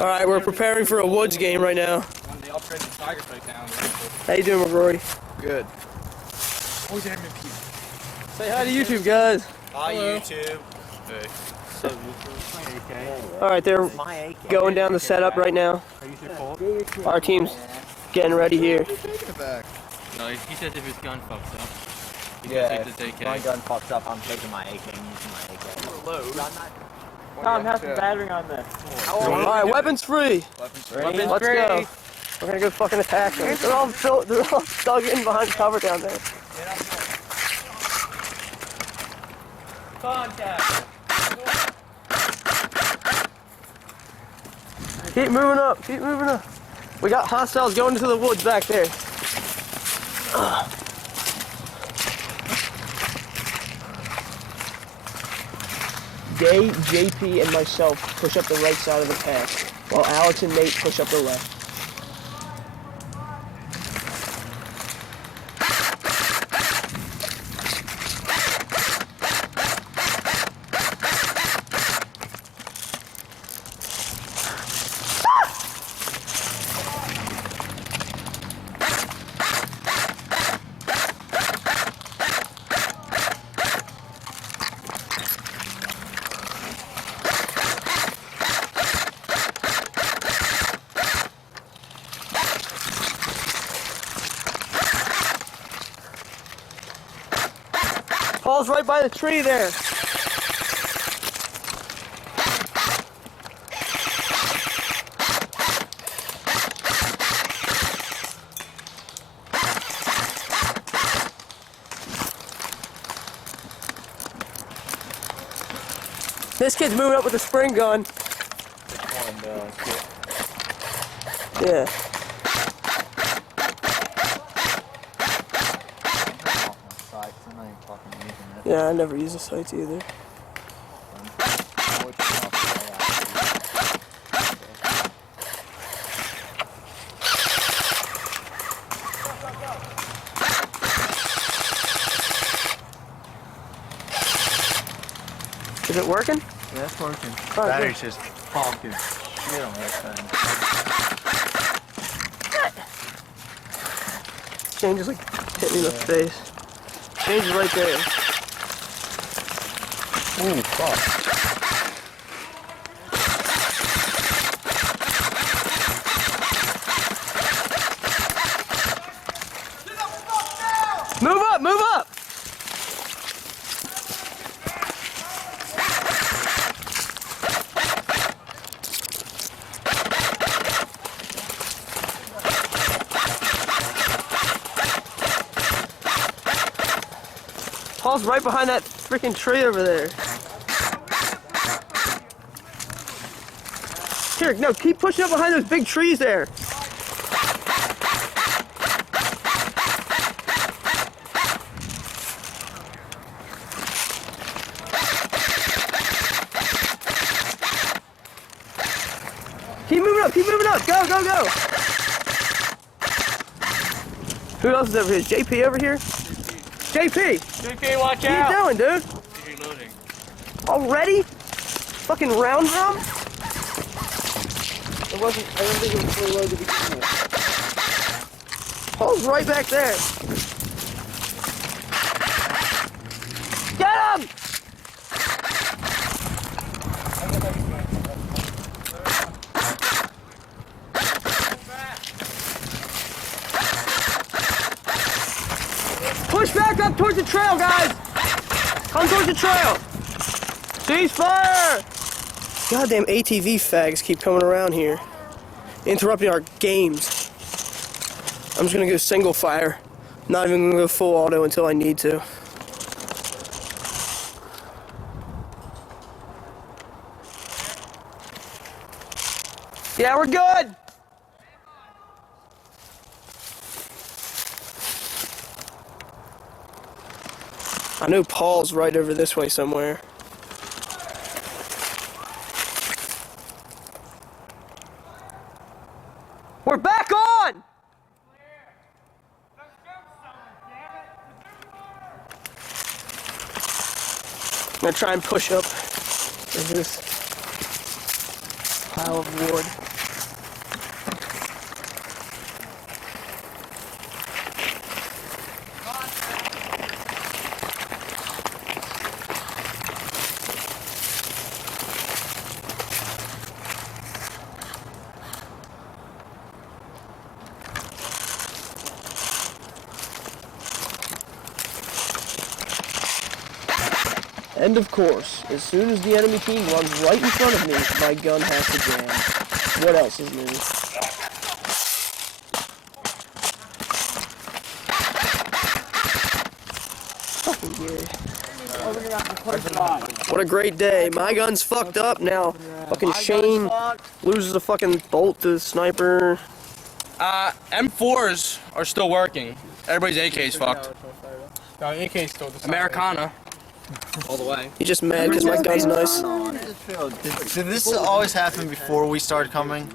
All right, we're preparing for a woods game right now. They upgraded the Tigers right now. How you doing, McGrory? Good. Say hi to YouTube, guys. Hi, YouTube. Hey. All right, they're going down the setup right now. Our team's getting ready here. No, he says if his gun fucks up, he's Yeah, gonna take the if AK. my gun fucks up, I'm taking my AK and using my AK. Tom, have some battering on this. All right, weapons free. Weapons Weapons Let's free. go. We're gonna go fucking attack them. They're all dug in behind cover down there. Contact. Keep moving up. Keep moving up. We got hostiles going into the woods back there. Day, JP, and myself push up the right side of the path, while Alex and Nate push up the left. Paul's right by the tree there. This kid's moving up with a spring gun. Yeah. Yeah, I never use the sights either. Is it working? Yeah, it's working. Right, Battery's just honking shit on that thing. Shane just like hit me in the face. Shane's right there. Ooh, fuck. Move up, move up! Paul's right behind that freaking tree over there. Here, no, keep pushing up behind those big trees there. Keep moving up, go, go, go. Who else is over here? JP over here? JP! JP, watch What out! are you doing, dude? He's reloading. Already? Fucking round drum? I don't think it was fully loaded to begin with. Paul's right back there. Get him! Push back up towards the trail, guys! Come towards the trail! Cease fire! Goddamn ATV fags keep coming around here, interrupting our games. I'm just gonna go single fire. Not even gonna go full auto until I need to. Yeah, we're good! I know Paul's right over this way somewhere. We're back on! I'm gonna try and push up. There's this. Pile of wood. And of course, as soon as the enemy team runs right in front of me, my gun has to jam. What else is new? Fucking yeah. What a great day. My gun's fucked up now. Fucking Shane loses a fucking bolt to the sniper. M4s are still working. Everybody's AK's fucked. No, AK's still the Americana. All the way. He's just mad because my gun's nice. Did this always happen before we started coming?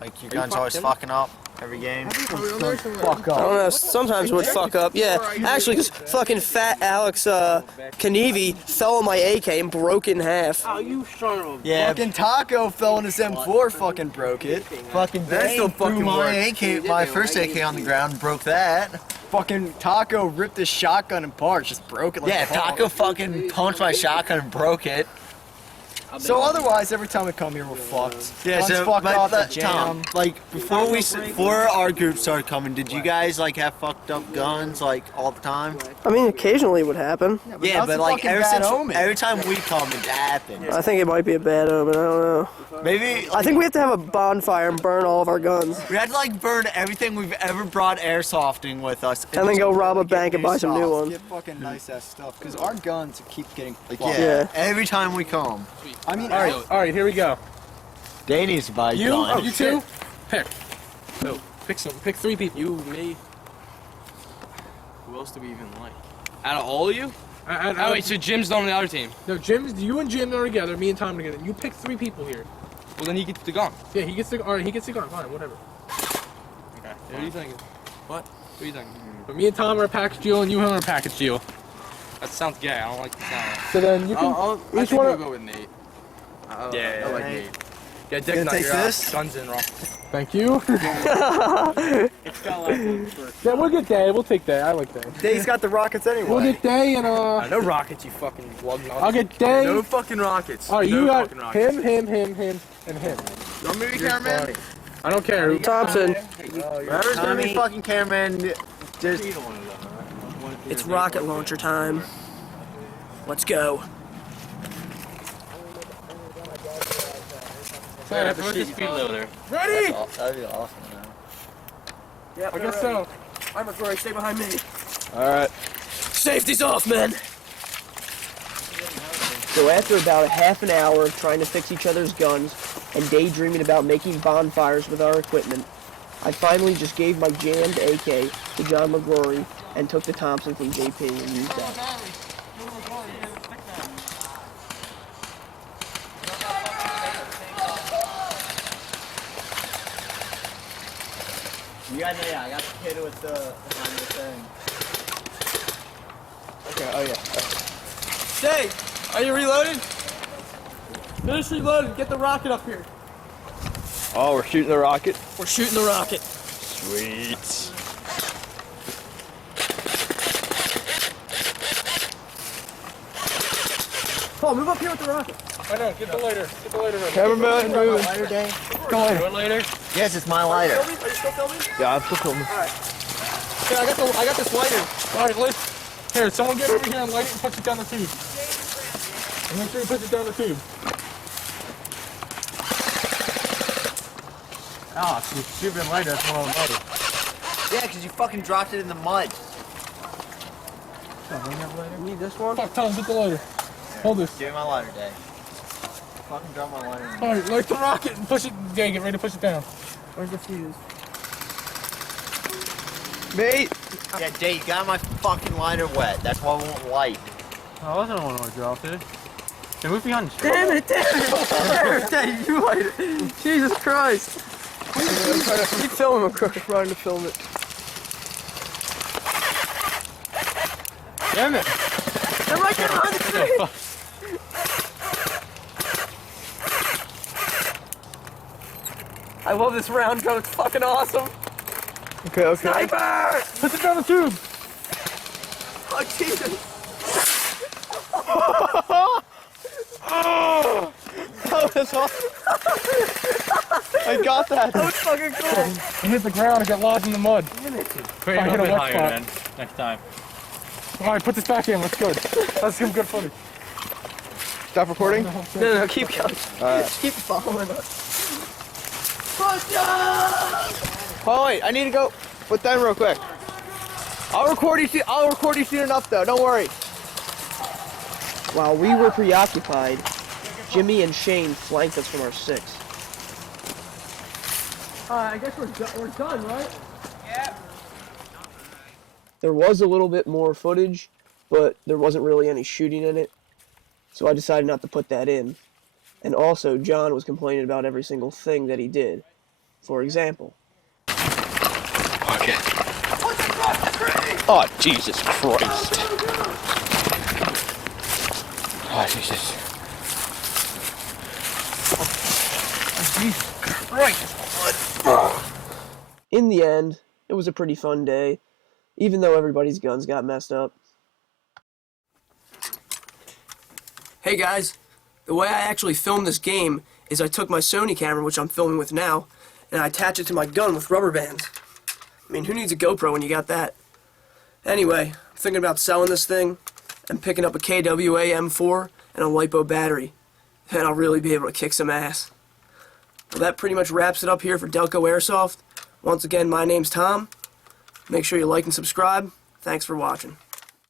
Like your gun's always fucking up every game? I don't know, sometimes it would fuck up. Yeah, actually, because fucking fat Alex Knievi fell on my AK and broke it in half. Oh, you son of a... Yeah. Fucking Taco fell in his M4, fucking broke it. Fucking still fucking my AK, my first AK on the ground, broke that. Fucking Taco ripped his shotgun apart, just broke it like Yeah, a hawk. Taco fucking punched my shotgun and broke it. So otherwise, every time we come here, we're fucked. Yeah, Guns so fucked up, the Tom, jam. like before our group started coming, did you guys like have fucked up guns like all the time? I mean, occasionally it would happen. Yeah, that's but a like fucking ever bad since omen. every time we come, it happens. I think it might be a bad omen, I don't know. Maybe I think we have to have a bonfire and burn all of our guns. we had to like burn everything we've ever brought airsofting with us, And then go rob a bank and buy some new ones. Get fucking nice ass stuff, because our guns keep getting Like, fucked. yeah, every time we come. I mean, Alright, here we go. They need to buy a You? gun. Oh, you two? Pick. No, pick 3 people. You, me. Who else do we even like? Out of all of you? Oh wait, so Jim's not on the other team. No, you and Jim are together, me and Tom are together. You pick 3 people here. Well then he gets the gun. Yeah, he gets the gun, fine, whatever. Okay. What are you thinking? What? What are you thinking? But me and Tom are a package deal, and you and him are a package deal. That sounds gay. I don't like the sound. So then you can I each think one. we'll go with Nate. Yeah, I like Nate. Nate. Yeah, Dick, Gonna not take your this? guns in, Rock. Thank you. Yeah, we'll get Day. We'll take Day. I like Day. Day's got the rockets anyway. We'll get Day and No rockets, you fucking lug nuts. I'll get Day. No fucking rockets. All right, no you got fucking rockets. him, and him. You want me to be cameraman? I don't care. Thompson, Whoever's gonna be fucking cameraman, just it's rocket launcher time. Let's go. Yeah, put the speed loader. Ready? that'd be awesome. Yeah, I guess so. I'm McCrory, stay behind me. All right. Safety's off, man. So after about a half an hour of trying to fix each other's guns and daydreaming about making bonfires with our equipment, I finally just gave my jammed AK to John McGrory and took the Thompson from JP and used that. You got I got the kid with the behind the thing. Okay, oh yeah. Stay! Are you reloaded? Finish reloading, get the rocket up here. Oh, we're shooting the rocket. We're shooting the rocket. Sweet. Paul, move up here with the rocket. I know. Get the lighter. Get the lighter ready. Cameraman, move. Lighter day? Go later. Yes, it's my lighter. Are you still filming? Yeah, I'm still filming. Here, I got this lighter. All right, here, someone get over here and light it and push it down the tube. And make sure you push it down the tube. Oh, it's a stupid lighter. That's one of the lighter. Yeah, because you fucking dropped it in the mud. You need this one? Fuck, Tom, get the lighter. Hold this. Give me my lighter day. Fucking drop my lighter in the All right, light the rocket and push it. Yeah, get ready to push it down. Where's the fuse? Mate. Yeah, Jay, you got my fucking lighter wet. That's why I won't light. I wasn't the one who dropped it. Hey, move behind the street. Damn it! Dave, you light it. Jesus Christ. Keep filming, McCrory. Trying to film it. Damn it. They're right behind the tree. I love this round gun. It's fucking awesome. Okay, okay. Sniper! Push it down the tube. Oh, Jesus. That was awesome. I got that. That was fucking cool. It hit the ground and got lost in the mud. Put it I a hit little a bit wet higher spot. then, next time. Alright, put this back in. Let's go. That's some good footage. Stop recording? No, keep going. Alright. Keep following us. Oh wait, I need to go with them real quick. I'll record you soon enough though, don't worry. While we were preoccupied, Jimmy and Shane flanked us from our 6. I guess we're done, right? Yeah. There was a little bit more footage, but there wasn't really any shooting in it, so I decided not to put that in. And also, John was complaining about every single thing that he did. For example. Okay. Oh, Jesus Christ. Oh, Jesus. In the end, it was a pretty fun day, even though everybody's guns got messed up. Hey guys, the way I actually filmed this game is I took my Sony camera, which I'm filming with now, and I attach it to my gun with rubber bands. I mean, who needs a GoPro when you got that? Anyway, I'm thinking about selling this thing and picking up a KWA M4 and a LiPo battery, and I'll really be able to kick some ass. Well, that pretty much wraps it up here for Delco Airsoft. Once again, my name's Tom. Make sure you like and subscribe. Thanks for watching.